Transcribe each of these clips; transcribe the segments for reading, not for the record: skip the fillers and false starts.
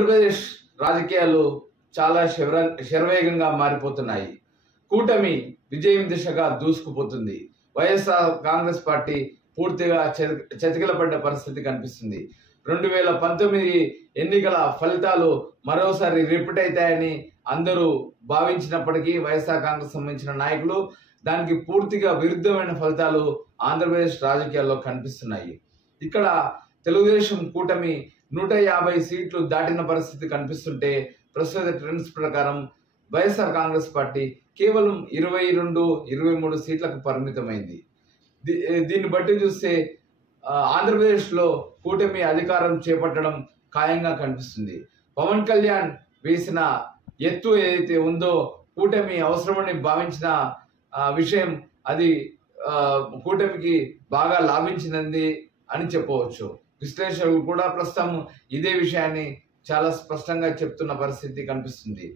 ఆంధ్రప్రదేశ్ రాజకీయాలు చాలా శరవేగంగా మారిపోతున్నాయి. కూటమి విజయం దిశగా దూసుకుపోతుంది. వైఎస్ఆర్ కాంగ్రెస్ పార్టీ పూర్తిగా చతికిలపడ్డ పరిస్థితి కనిపిస్తుంది. 2019 ఎన్నికల ఫలితాలు మరోసారి రిపీట్ అవుతాయని అందరూ భావించినప్పటికీ వైఎస్ఆర్ కాంగ్రెస్ సంబంధించిన నాయకులు దానికి పూర్తిగా విరుద్ధమైన ఫలితాలు ఆంధ్రప్రదేశ్ రాజకీయాల్లో కనిపిస్తున్నాయి. ఇక్కడ తెలుగుదేశం కూటమి 150 సీట్లు దాటిన పరిస్థితి కనిపిస్తుంటే ప్రస్తుత ట్రెండ్స్ ప్రకారం వైఎస్ఆర్ కాంగ్రెస్ పార్టీ కేవలం 22-23 సీట్లకు పరిమితమైంది. దీన్ని బట్టి చూస్తే ఆంధ్రప్రదేశ్లో కూటమి అధికారం చేపట్టడం ఖాయంగా కనిపిస్తుంది. పవన్ కళ్యాణ్ వేసిన ఎత్తు ఏదైతే ఉందో కూటమి అవసరమని భావించిన విషయం అది కూటమికి బాగా లాభించినది అని చెప్పవచ్చు. విశ్లేషకులు కూడా ప్రస్తుతం ఇదే విషయాన్ని చాలా స్పష్టంగా చెప్తున్న పరిస్థితి కనిపిస్తుంది.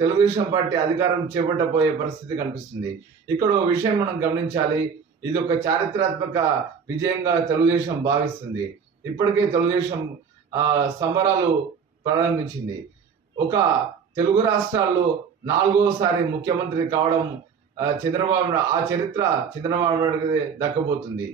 తెలుగుదేశం పార్టీ అధికారం చేపట్టబోయే పరిస్థితి కనిపిస్తుంది. ఇక్కడ ఒక విషయం మనం గమనించాలి. ఇది ఒక చారిత్రాత్మక విజయంగా తెలుగుదేశం భావిస్తుంది. ఇప్పటికే తెలుగుదేశం సంబరాలు ప్రారంభించింది. ఒక తెలుగు రాష్ట్రాల్లో 4వసారి ముఖ్యమంత్రి కావడం చంద్రబాబు ఆ చరిత్ర చంద్రబాబు నాయుడుకి దక్కబోతుంది.